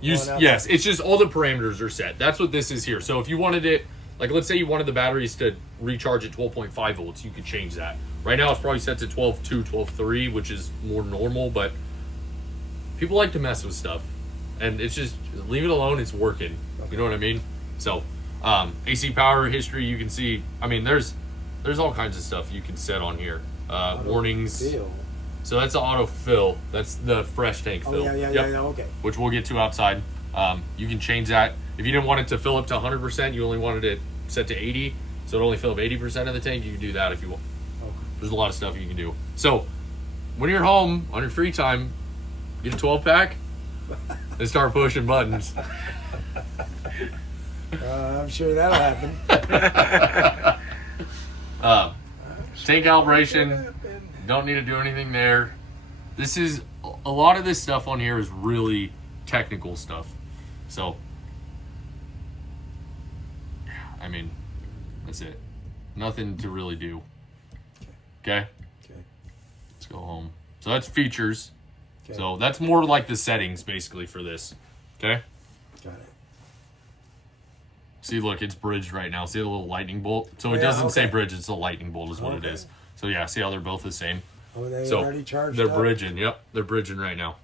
Yes, it's just all the parameters are set. That's what this is here. So if you wanted it, like let's say you wanted the batteries to recharge at 12.5 volts, you could change that. Right now it's probably set to 12.2, 12.3, which is more normal, but people like to mess with stuff. And it's just, leave it alone, it's working. You know what I mean? So, AC power history, you can see, I mean, there's all kinds of stuff you can set on here. Warnings. Fill. So that's the auto fill. That's the fresh tank fill. Yeah, okay. Which we'll get to outside. You can change that. If you didn't want it to fill up to 100%, you only wanted it set to 80, so it only fill up 80% of the tank, you can do that if you want. Okay. There's a lot of stuff you can do. So, when you're home, on your free time, get a 12-pack and start pushing buttons. I'm sure that'll happen. Tank calibration, don't need to do anything there. This is, a lot of this stuff on here is really technical stuff. So, I mean, that's it. Nothing to really do. Okay? Okay. Let's go home. So that's features. Okay. So that's more like the settings basically for this. Okay? Got it. See, look, it's bridged right now. See the little lightning bolt? So it Yeah, doesn't say okay. bridge, it's a lightning bolt is what it Okay. is. So yeah, see how they're both the same? Oh, they So already charged they're up? bridging. Yep, they're bridging right now.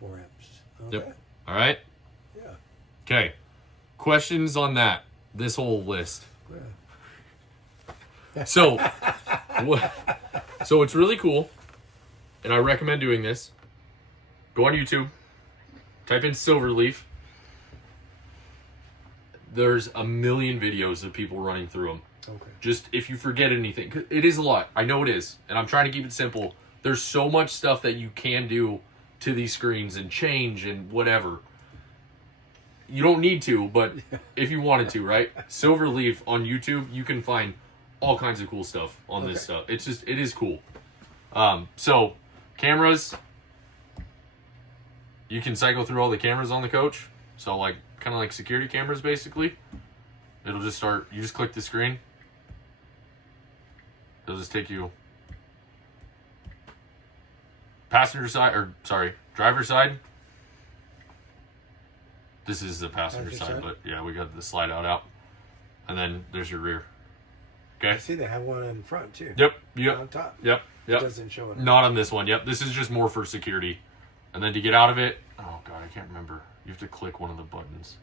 4 amps. Okay. Yep. All right? Yeah. Okay. Questions on that? This whole list. Yeah. So, so it's really cool, and I recommend doing this. Go on YouTube, type in Silverleaf. There's a million videos of people running through them. Okay. Just if you forget anything, 'cause it is a lot. I know it is, and I'm trying to keep it simple. There's so much stuff that you can do to these screens and change and whatever. You don't need to, but if you wanted to, right? Silverleaf on YouTube, you can find all kinds of cool stuff on this stuff. It's just, it is cool. So cameras, you can cycle through all the cameras on the coach. So like, kind of like security cameras, basically. It'll just start, you just click the screen. It'll just take you passenger side, or sorry, driver side. This is the passenger side, but yeah, we got the slide out. And then there's your rear. I Okay? see they have one in front too. Yep, On top. yep. It doesn't show it. Not on this one, yep. This is just more for security. And then to get out of it, oh god, I can't remember. You have to click one of the buttons.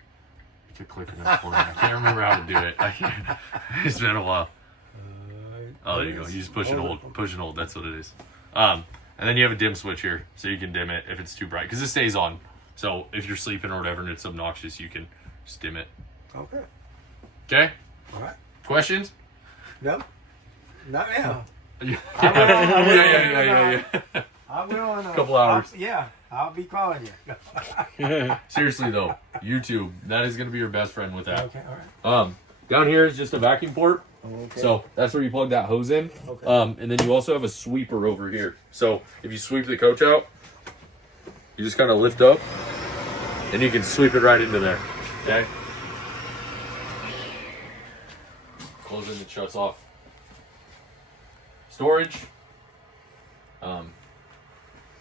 You have to click in the corner. I can't remember how to do it. I can't. It's been a while. Oh, there you go. You just push and hold. Push and hold. That's what it is. And then you have a dim switch here, so you can dim it if it's too bright, because it stays on. So if you're sleeping or whatever and it's obnoxious, you can just dim it. Okay. Okay? All right. Questions? Nope. Not now. Yeah. I will in a Couple hours. I'll be calling you. Seriously though, YouTube, that is going to be your best friend with that. Okay, all right. Down here is just a vacuum port. Okay. So that's where you plug that hose in. Okay. And then you also have a sweeper over here. So if you sweep the coach out, you just kind of lift up and you can sweep it right into there. Okay? Close it and it shuts off. Storage.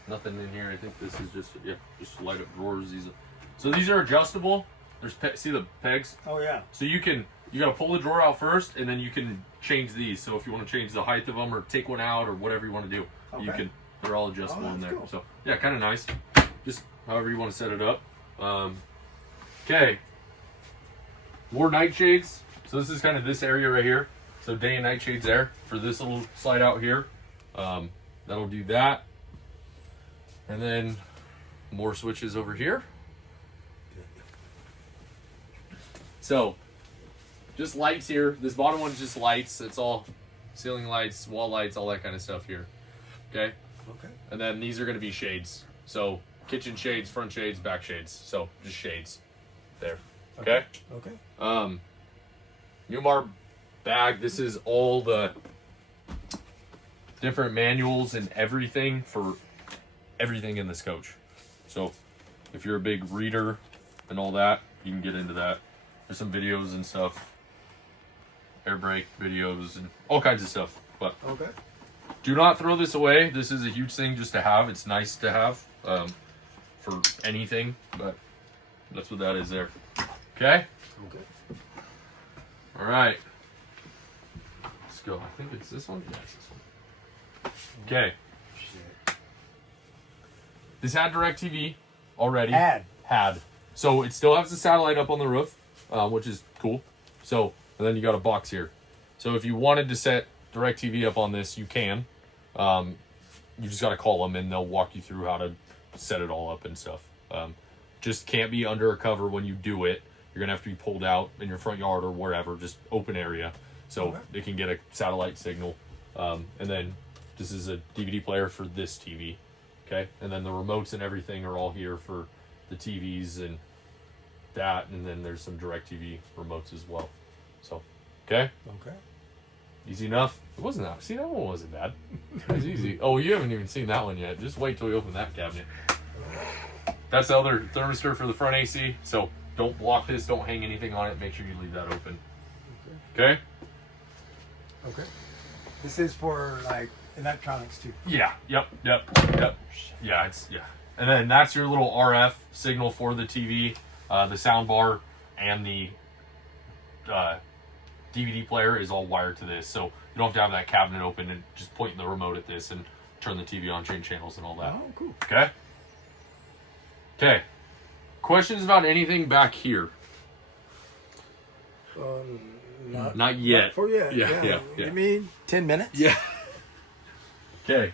Nothing in here. I think this is just light up drawers. These are adjustable. There's see the pegs? Oh yeah. So you gotta pull the drawer out first, and then you can change these. So if you want to change the height of them, or take one out, or whatever you want to do, you Okay. can. They're all adjustable in there. Cool. So yeah, kind of nice. Just however you want to set it up. Okay. More night shades. So this is kind of this area right here. So day and night shades there for this little slide out here. That'll do that. And then more switches over here. So, just lights here. This bottom one's just lights. It's all ceiling lights, wall lights, all that kind of stuff here. Okay? Okay. And then these are going to be shades. So, kitchen shades, front shades, back shades. So, just shades there. Okay? Okay. Newmar bag. This is all the different manuals and everything for everything in this coach. So, if you're a big reader and all that, you can get into that. There's some videos and stuff, air brake videos and all kinds of stuff. But Okay. do not throw this away. This is a huge thing just to have. It's nice to have for anything, but That's what that is there. Okay? Okay. All right. Let's go. I think it's this one. Yeah, it's this one. Okay. Shit. This had DirecTV already. Had. So it still has the satellite up on the roof, which is cool. So, and then you got a box here. So if you wanted to set DirecTV up on this, you can. You just got to call them and they'll walk you through how to set it all up and stuff. Just can't be under a cover when you do it. You're going to have to be pulled out in your front yard or wherever, just open area. So it can get a satellite signal. And then this is a DVD player for this TV. Okay. And then the remotes and everything are all here for the TVs and that. And then there's some DirecTV remotes as well. So, okay. Okay. Easy enough. It wasn't that. See, that one wasn't bad. It was easy. Oh, you haven't even seen that one yet. Just wait till we open that cabinet. That's the other thermistor for the front AC. So don't block this. Don't hang anything on it. Make sure you leave that open. Okay? Okay. This is for like electronics too. Yeah. Yep. Yeah, And then that's your little RF signal for the TV, the sound bar, and the DVD player is all wired to this. So you don't have to have that cabinet open and just point the remote at this and turn the TV on, change channels and all that. Oh, cool. Okay? Okay. Questions about anything back here? Not yet. Not for yet. Yeah. You mean 10 minutes? Yeah. Okay.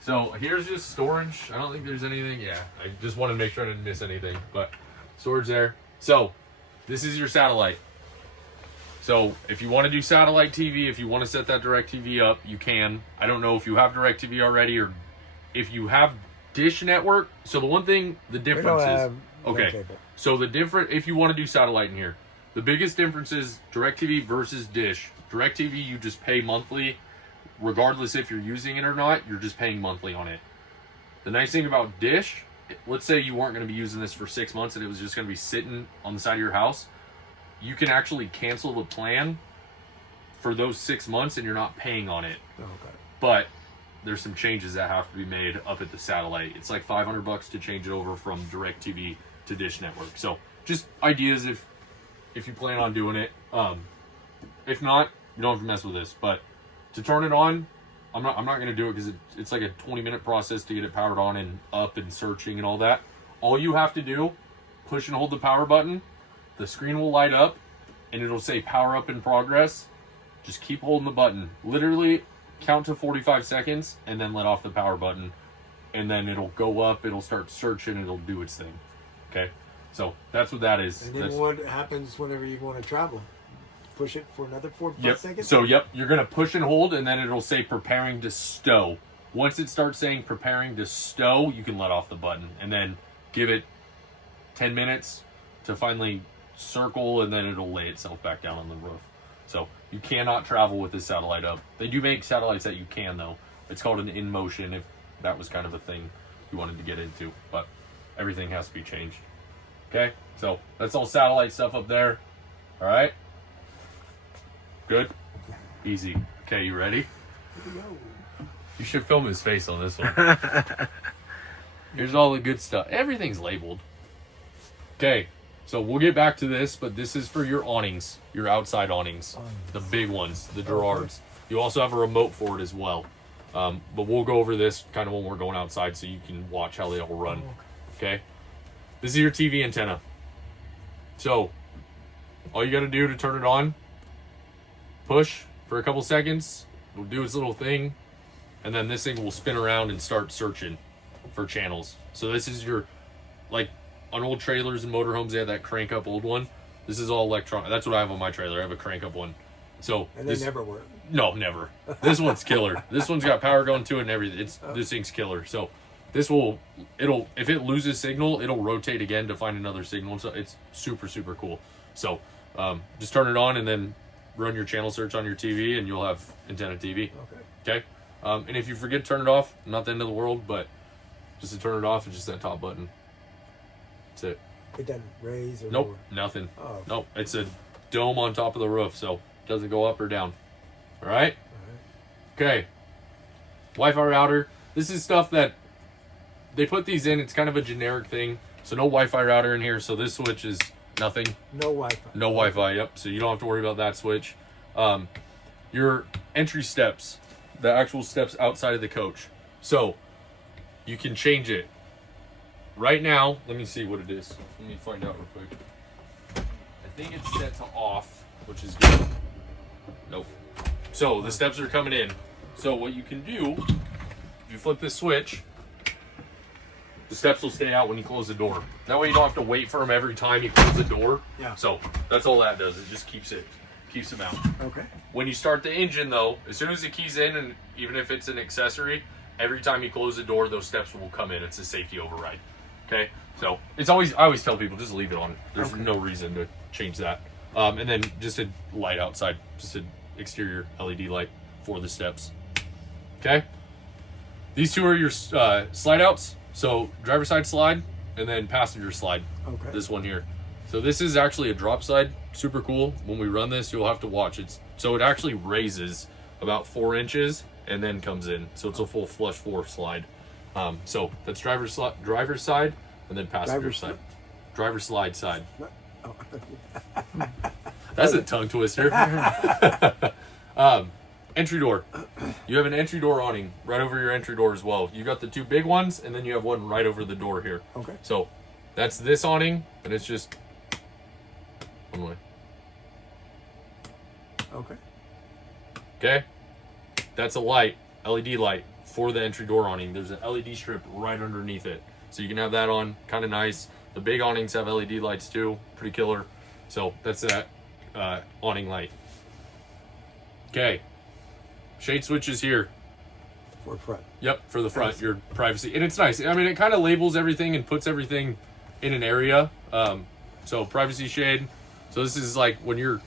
So here's just storage. I don't think there's anything. Yeah. I just wanted to make sure I didn't miss anything. But storage there. So this is your satellite. So if you want to do satellite TV, if you want to set that DirecTV up, you can. I don't know if you have DirecTV already or if you have Dish Network. So the one thing, the difference is... Okay. So the different, if you want to do satellite in here, the biggest difference is DirecTV versus Dish. DirecTV, you just pay monthly. Regardless if you're using it or not, you're just paying monthly on it. The nice thing about Dish, let's say you weren't going to be using this for 6 months and it was just going to be sitting on the side of your house, you can actually cancel the plan for those 6 months and you're not paying on it. Okay. But there's some changes that have to be made up at the satellite. It's like $500 to change it over from DirecTV to Dish Network. So just ideas if you plan on doing it. If not, you don't have to mess with this. But to turn it on, I'm not going to do it because it's like a 20-minute process to get it powered on and up and searching and all that. All you have to do, push and hold the power button. The screen will light up and it'll say power up in progress. Just keep holding the button. Literally count to 45 seconds and then let off the power button. And then it'll go up, it'll start searching, it'll do its thing. Okay? So that's what that is. And then what happens whenever you want to travel? Push it for another 45 seconds? So, you're going to push and hold, and then it'll say preparing to stow. Once it starts saying preparing to stow, you can let off the button. And then give it 10 minutes to finally circle, and then it'll lay itself back down on the roof. So, you cannot travel with this satellite up. They do make satellites that you can, though. It's called an in-motion, if that was kind of a thing you wanted to get into. But everything has to be changed. Okay? So, that's all satellite stuff up there. All right? Good? Easy. Okay, you ready? You should film his face on this one. Here's all the good stuff. Everything's labeled. Okay, so we'll get back to this, but this is for your awnings, your outside awnings. The big ones, the Gerards. You also have a remote for it as well. But we'll go over this kind of when we're going outside so you can watch how they all run. Okay? This is your TV antenna. So, all you got to do to turn it on, push for a couple seconds, it'll do its little thing, and then this thing will spin around and start searching for channels. So this is your, like on old trailers and motorhomes, they have that crank up old one. This is all electronic. That's what I have on my trailer. I have a crank up one. So and they never work. No, never. This one's killer. This one's got power going to it and everything. This thing's killer. So this if it loses signal, it'll rotate again to find another signal. So it's super, super cool. So just turn it on and then run your channel search on your TV and you'll have antenna TV. Okay? And if you forget to turn it off, not the end of the world, but just to turn it off, it's just that top button. That's it. It doesn't raise or Nope, lower. nothing. Oh. Nope, it's a dome on top of the roof, so it doesn't go up or down. All right? Okay. Wi-Fi router. This is stuff that they put these in. It's kind of a generic thing. So no Wi-Fi router in here. So this switch is nothing. No Wi-Fi. No Wi-Fi. Yep. So you don't have to worry about that switch. Your entry steps, the actual steps outside of the coach. So you can change it. Right now, let me see what it is. Let me find out real quick. I think it's set to off, which is good. Nope. So the steps are coming in. So what you can do, if you flip this switch, the steps will stay out when you close the door. That way you don't have to wait for them every time you close the door. Yeah. So that's all that does. It just keeps them out. Okay. When you start the engine though, as soon as the key's in, and even if it's an accessory, every time you close the door, those steps will come in. It's a safety override. Okay. So I always tell people just leave it on. There's no reason to change that. And then just a light outside, just an exterior LED light for the steps. Okay. These two are your slide outs. So driver side slide and then passenger slide. Okay. This one here. So this is actually a drop slide. Super cool. When we run this, you'll have to watch it. So it actually raises about 4 inches and then comes in. So it's a full flush 4 slide. So that's driver side and then passenger side. Driver slide side. Oh. That's a tongue twister. Entry door. You have an entry door awning right over your entry door as well. You got the 2 big ones, and then you have one right over the door here. Okay. So that's this awning, and it's just one way. Okay. Okay. That's a light, LED light for the entry door awning. There's an LED strip right underneath it, so you can have that on. Kind of nice. The big awnings have LED lights too. Pretty killer. So that's that awning light. Okay. Shade switches here. For front. Yep, for the front, your privacy. And it's nice. I mean, it kind of labels everything and puts everything in an area. So privacy shade. So this is like when you're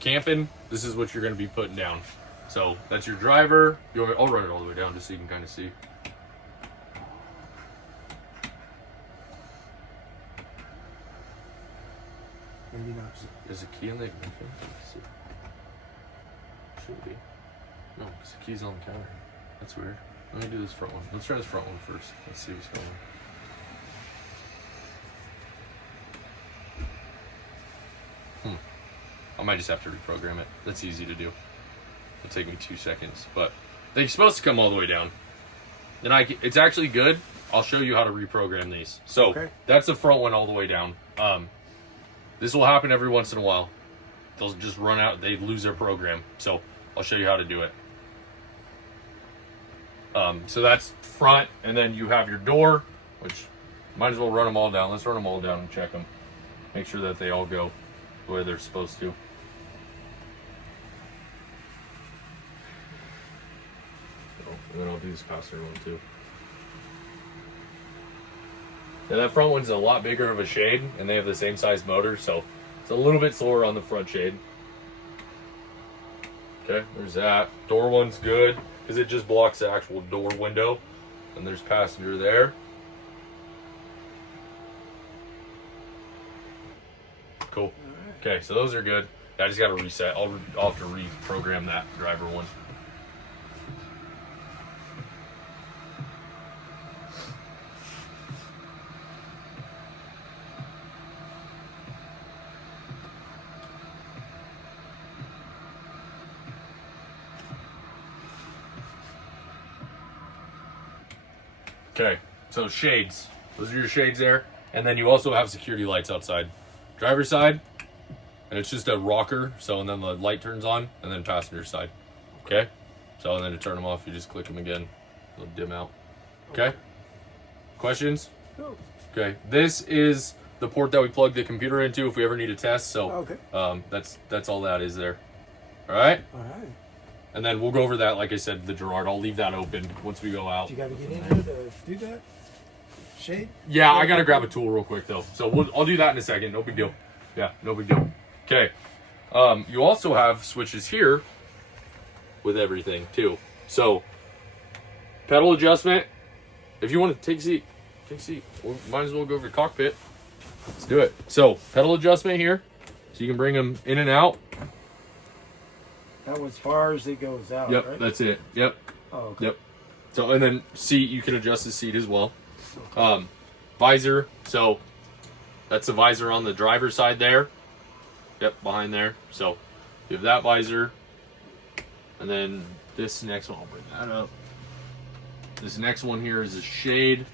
camping, this is what you're going to be putting down. So that's your driver. I'll run it all the way down just so you can kind of see. Maybe not. Is the key in the ignition? Let's see. Should be. No, because the key's on the counter. That's weird. Let me do this front one. Let's try this front one first. Let's see what's going on. I might just have to reprogram it. That's easy to do. It'll take me 2 seconds. But they're supposed to come all the way down. And it's actually good. I'll show you how to reprogram these. So that's the front one all the way down. This will happen every once in a while. They'll just run out. They lose their program. So I'll show you how to do it. So that's front, and then you have your door, which might as well run them all down. Let's run them all down and check them. Make sure that they all go the way they're supposed to. And then I'll do this passenger one too. Yeah, that front one's a lot bigger of a shade, and they have the same size motor, so it's a little bit slower on the front shade. Okay, there's that. Door one's good, because it just blocks the actual door window. And there's passenger there. Cool. Okay, so those are good. I just got to reset. I'll have to reprogram that driver one. Okay, so shades. Those are your shades there. And then you also have security lights outside. Driver's side, and it's just a rocker. So, and then the light turns on, and then passenger side. Okay? So, and then to turn them off, you just click them again. They'll dim out. Okay? Questions? No. Okay, this is the port that we plug the computer into if we ever need a test. So, that's all that is there. All right? All right. And then we'll go over that, like I said, the Gerard. I'll leave that open once we go out. You got to get in here to do that? Shade? Yeah, I got to grab a tool real quick, though. So I'll do that in a second. No big deal. Yeah, no big deal. Okay. You also have switches here with everything, too. So, pedal adjustment. If you want to take a seat. We might as well go over the cockpit. Let's do it. So, pedal adjustment here. So you can bring them in and out. That was as far as it goes out, Yep, right? that's it. Yep. Oh, okay. Yep. So, and then seat, you can adjust the seat as well. visor. So that's the visor on the driver's side there. Yep, behind there. So you have that visor. And then this next one, I'll bring that up. This next one here is a shade,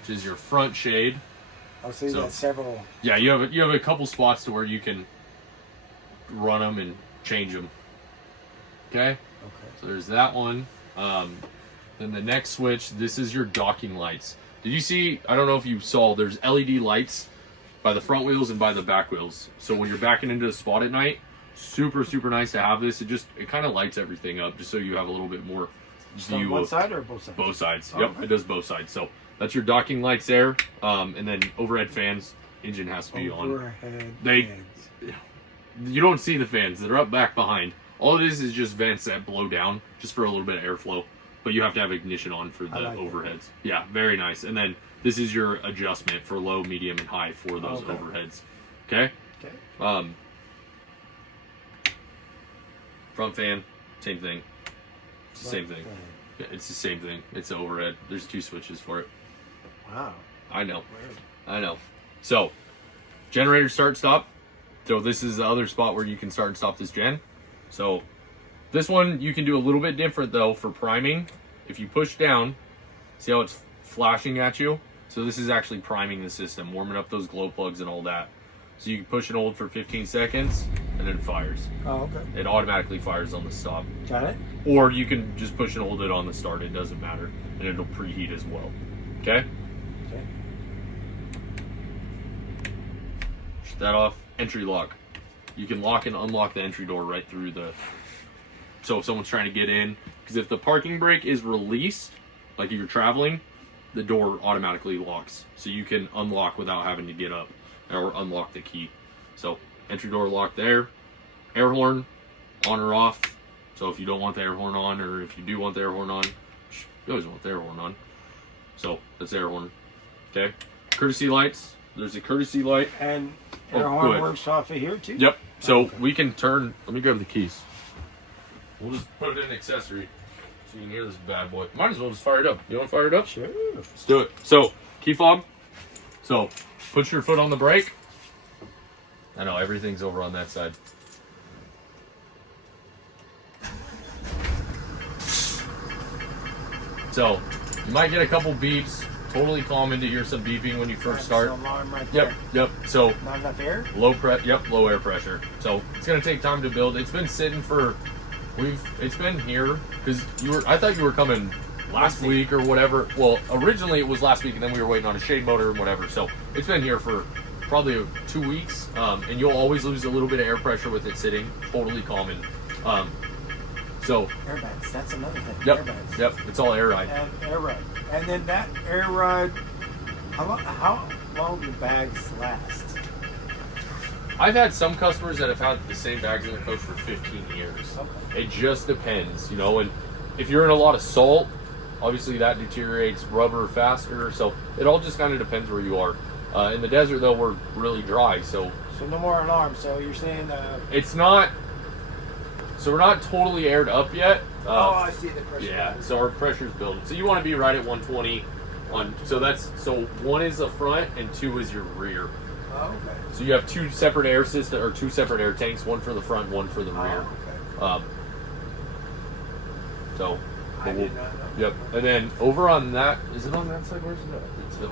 which is your front shade. I'll see that several. Yeah, you have a couple spots to where you can run them and change them. Okay? Okay. So there's that one. Then the next switch, this is your docking lights. Did you see, I don't know if you saw, there's LED lights by the front wheels and by the back wheels. So when you're backing into a spot at night, super, super nice to have this. It kind of lights everything up just so you have a little bit more Just on one side or both sides? Both sides. Oh, Yep, okay. it does both sides. So that's your docking lights there. And then overhead fans, engine has to be on. Overhead They- fans. You don't see the fans. They're up back behind. All it is just vents that blow down just for a little bit of airflow. But you have to have ignition on for the I like that. overheads. Yeah, very nice. And then this is your adjustment for low, medium, and high for those Okay. overheads. Okay? Okay. Front fan, same thing. It's the same thing. Fan. Yeah, it's the same thing. It's the overhead. There's 2 switches for it. Wow. I know. Weird. I know. So, generator start stop. So this is the other spot where you can start and stop this gen. So this one you can do a little bit different though for priming. If you push down, see how it's flashing at you? So this is actually priming the system, warming up those glow plugs and all that. So you can push and hold for 15 seconds and then it fires. Oh, okay. It automatically fires on the stop. Got it? Or you can just push and hold it on the start, it doesn't matter. And it'll preheat as well. Okay? Okay. Shut that off. Entry lock. You can lock and unlock the entry door right through the. So if someone's trying to get in, because if the parking brake is released, like if you're traveling, the door automatically locks. So you can unlock without having to get up or unlock the key. So entry door lock there. Air horn, on or off. So if you don't want the air horn on, or if you do want the air horn on, you always want the air horn on. So that's air horn. Okay. Courtesy lights. There's a courtesy light. And Oh, air go horn ahead. works off of here too? Yep. So Okay. we can turn. Let me grab the keys. We'll just put it in accessory so you can hear this bad boy. Might as well just fire it up. You want to fire it up? Sure. Let's do it. So key fob. So put your foot on the brake. I know everything's over on that side. So you might get a couple beeps. Totally common to hear some beeping when you first start. That's the alarm right Yep. there. Yep. So Not enough air? low air pressure. So it's gonna take time to build. It's been sitting for it's been here because I thought you were coming last week or whatever. Well, originally it was last week and then we were waiting on a shade motor and whatever. So it's been here for probably 2 weeks. And you'll always lose a little bit of air pressure with it sitting. Totally common. So Airbags. That's another thing. yep, Airbags. yep, it's all air ride. And air ride. And then that air ride, how long do bags last? I've had some customers that have had the same bags in their coach for 15 years. Okay. It just depends, you know, and if you're in a lot of salt, obviously that deteriorates rubber faster, so it all just kind of depends where you are. In the desert, though, we're really dry, so So no more alarms. So you're saying, it's not, so we're not totally aired up yet. I see the pressure. Yeah, so our pressure's building. So you want to be right at 120 on, so 1 is the front and 2 is your rear. Oh, okay. So you have 2 separate air systems, or 2 separate air tanks, 1 for the front, 1 for the Oh, rear. okay. So, I but we'll- did not know. yep. And then over on that, is it on that side? Where's it at? It's the,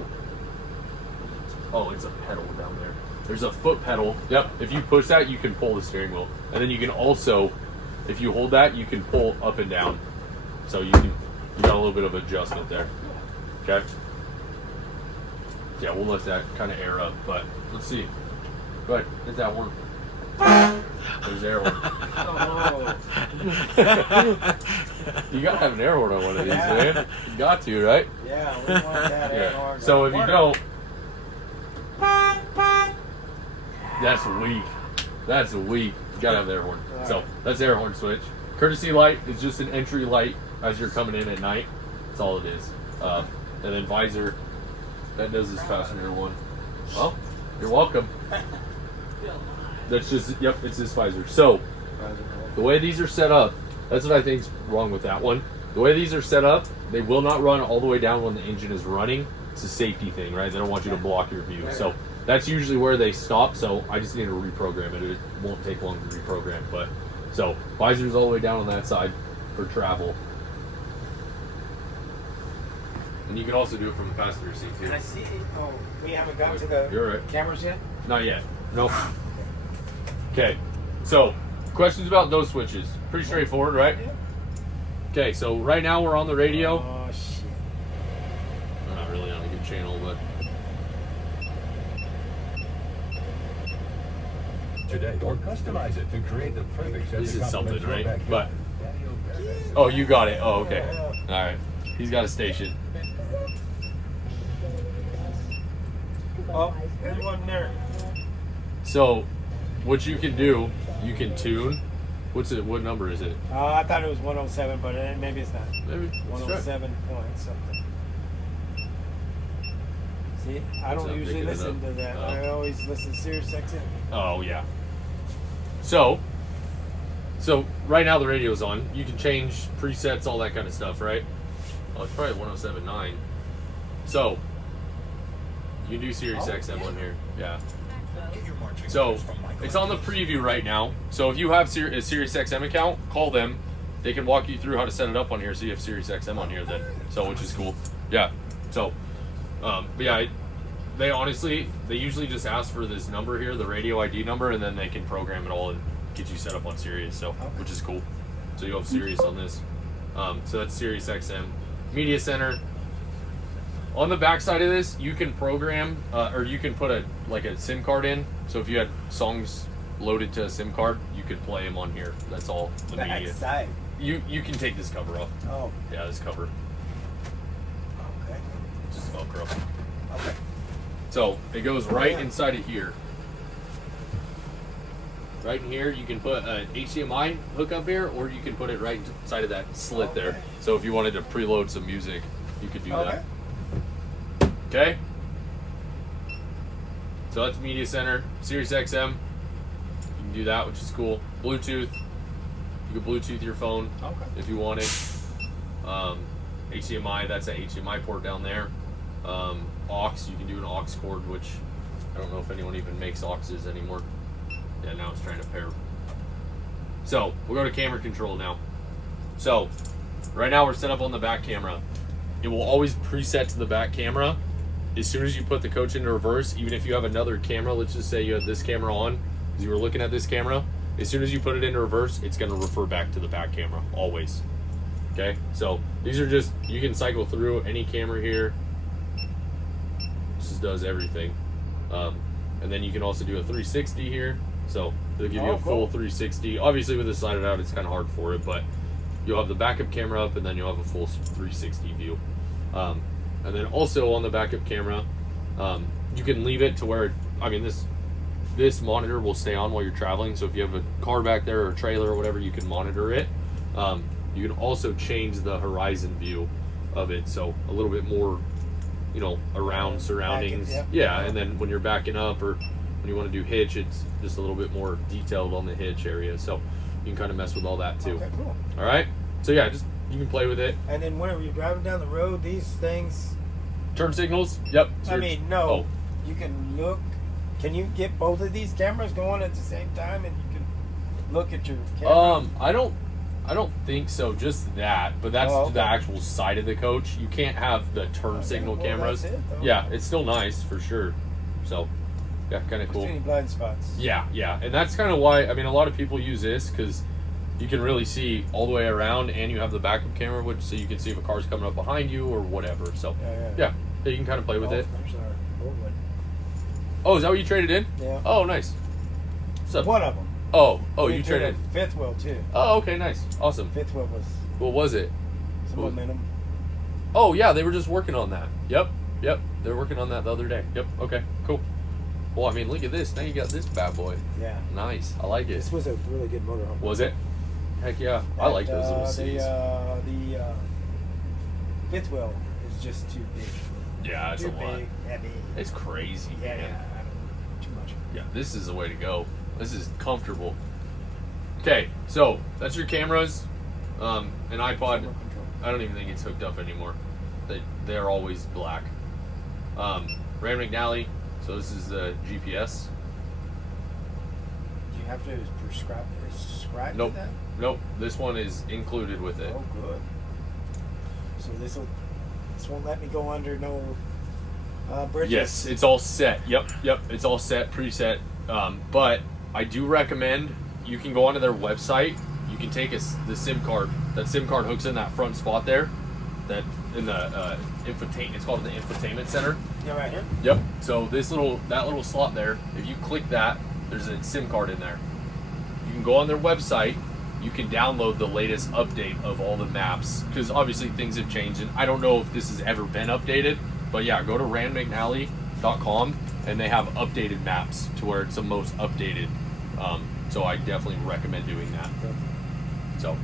oh, it's a pedal down there. There's a foot pedal. Yep. If you push that, you can pull the steering wheel, and then you can also, if you hold that, you can pull up and down. So you got a little bit of adjustment there. Okay. Yeah, we'll let that kind of air up, but let's see. Go ahead, hit that one. There's air horn. Oh. You gotta have an air horn on one of these, Yeah. man. You got to, right? Yeah, we want that air Yeah. horn. So if you Work. don't, that's weak. That's weak. You gotta have the air horn. All So right. that's the air horn switch. Courtesy light is just an entry light as you're coming in at night. That's all it is. And then visor, that does this passenger one. Well, you're welcome. That's just, yep, it's this visor. So the way these are set up, that's what I think's wrong with that one. The way these are set up, they will not run all the way down when the engine is running it's a safety thing, right? They don't want you to block your view. So that's usually where they stop. So I just need to reprogram it. It won't take long to reprogram. But so visors all the way down on that side for travel. And you can also do it from the passenger seat too. Can I see? Oh, we haven't got to the You're right. cameras yet? Not yet. Nope. Okay. So, questions about those switches? Pretty straightforward, right? Yeah. Okay, so right now we're on the radio. Oh, shit. We're not really on a good channel, but Today, or customize it to create the perfect set this to is complement something, your right? backyard. But oh, you got it. Oh, okay. All right. He's got a station. Oh, there's one there. So, what you can do, you can tune. What's it? What number is it? I thought it was 107, but maybe it's not. Maybe. Let's try. 107 point something. See, I It's don't not usually picking it listen up. to that. Oh. I always listen to Sirius XM. Oh yeah. So right now the radio's on. You can change presets, all that kind of stuff, right? Oh, it's probably 107.9. So you can do Sirius XM on here. Yeah. So it's on the preview right now. So if you have a Sirius XM account, call them. They can walk you through how to set it up on here, so you have Sirius XM on here then. So which is cool. Yeah. So, but yeah, they usually just ask for this number here, the radio ID number, and then they can program it all and get you set up on Sirius. So which is cool. So you have Sirius on this. So that's Sirius XM. Media Center. On the back side of this, you can program, or you can put a SIM card in. So if you had songs loaded to a SIM card, you could play them on here. That's all the media. Backside. You can take this cover off. Oh, Yeah, this cover. okay. Just Velcro. Okay. So it goes right inside of here. Right in here, you can put an HDMI hookup here, or you can put it right inside of that slit there. Okay. So if you wanted to preload some music, you could do Okay. that. Okay. So that's Media Center, Sirius XM. You can do that, which is cool. Bluetooth. You can Bluetooth your phone Okay. if you wanted. HDMI, that's an HDMI port down there. Aux, you can do an aux cord, which I don't know if anyone even makes auxes anymore. Yeah, now it's trying to pair. So we'll go to camera control now. So right now we're set up on the back camera. It will always preset to the back camera. As soon as you put the coach into reverse, even if you have another camera, let's just say you have this camera on, because you were looking at this camera, as soon as you put it into reverse, it's going to refer back to the back camera, always. Okay, so these are just, you can cycle through any camera here. This just does everything. And then you can also do a 360 here. So they'll give you a full 360. Obviously with this slided out, it's kind of hard for it, but you'll have the backup camera up and then you'll have a full 360 view. And then also on the backup camera, you can leave it to where, I mean, this monitor will stay on while you're traveling. So if you have a car back there or a trailer or whatever, you can monitor it. You can also change the horizon view of it. So a little bit more, around surroundings. Yeah. And then when you're backing up or when you want to do hitch, it's just a little bit more detailed on the hitch area. So you can kind of mess with all that too. Okay, cool. All right. So yeah, just you can play with it. And then whenever you're driving down the road, these things, Turn signals. Yep. So I you're- mean, no, Oh, you can look. Can you get both of these cameras going at the same time, and you can look at your camera? I don't think so. Just that, but that's Oh, okay. the actual side of the coach. You can't have the turn Okay, signal well, cameras. that's it, though. Yeah, it's still nice for sure. So, yeah, kind of Too cool. many blind spots. Yeah, and that's kind of why. I mean, a lot of people use this because you can really see all the way around, and you have the backup camera, which so you can see if a car's coming up behind you or whatever. So, Yeah. you can kind of play with it. There's our old one. Oh, is that what you traded in? Yeah. Oh, nice. What's up? One of them. Oh, We you traded traded. a fifth wheel too. Oh, okay, nice, awesome. Fifth wheel was What was it? some What was- momentum. Oh yeah, they were just working on that. Yep. They were working on that the other day. Yep. Okay. Cool. Well, I mean, look at this. Now you got this bad boy. Yeah. Nice. I like it. This was a really good motorhome. Was it? Heck yeah. I like those little C's. The fifth wheel is just too big. Yeah, it's Too a lot. big, heavy. It's crazy, Yeah, man. I don't, too much. Yeah, this is the way to go. This is comfortable. Okay, so that's your cameras. An iPod. Remote control. I don't even think it's hooked up anymore. They're always black. Rand McNally. So this is the GPS. Do you have to subscribe Nope. to that? Nope. This one is included with it. Oh, good. So this won't let me go under no bridges. Yes, it's all set. Yep. It's all set, preset. But I do recommend you can go onto their website. You can take the SIM card. That SIM card hooks in that front spot there. That in the infotainment. It's called the infotainment center. Yeah, right here. Yep. So that little slot there. If you click that, there's a SIM card in there. You can go on their website. You can download the latest update of all the maps because obviously things have changed, and I don't know if this has ever been updated. But yeah, go to randmcnally.com and they have updated maps to where it's the most updated. So I definitely recommend doing that. So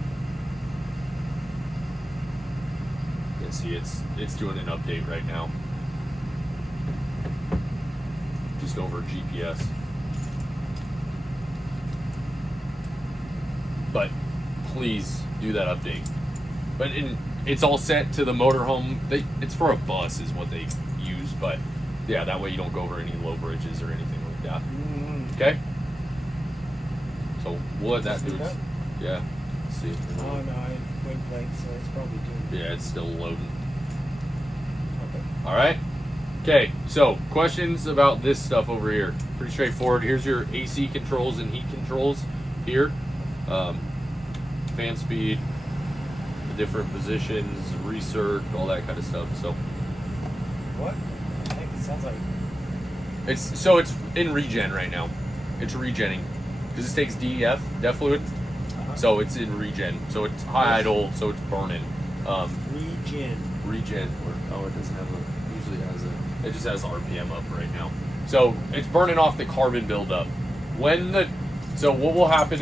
you can see it's doing an update right now. Just over GPS. But please do that update. But it's all set to the motorhome. It's for a bus is what they use, but yeah, that way you don't go over any low bridges or anything like that. Mm-hmm. Okay? So we'll let that do it. that? Yeah. Let's see. Oh no, I went blank, so it's probably doing. Yeah, it's still loading. Okay. All right. Okay, so questions about this stuff over here. Pretty straightforward. Here's your AC controls and heat controls here. Fan speed, the different positions, recirc, all that kind of stuff. So What? I think it sounds like. it's in regen right now. It's regenning because this takes DEF, DEF fluid. So it's in regen. So it's high idle. So it's burning. Regen. Oh, it doesn't have a. Usually has a. It just has RPM up right now. So it's burning off the carbon buildup. So what will happen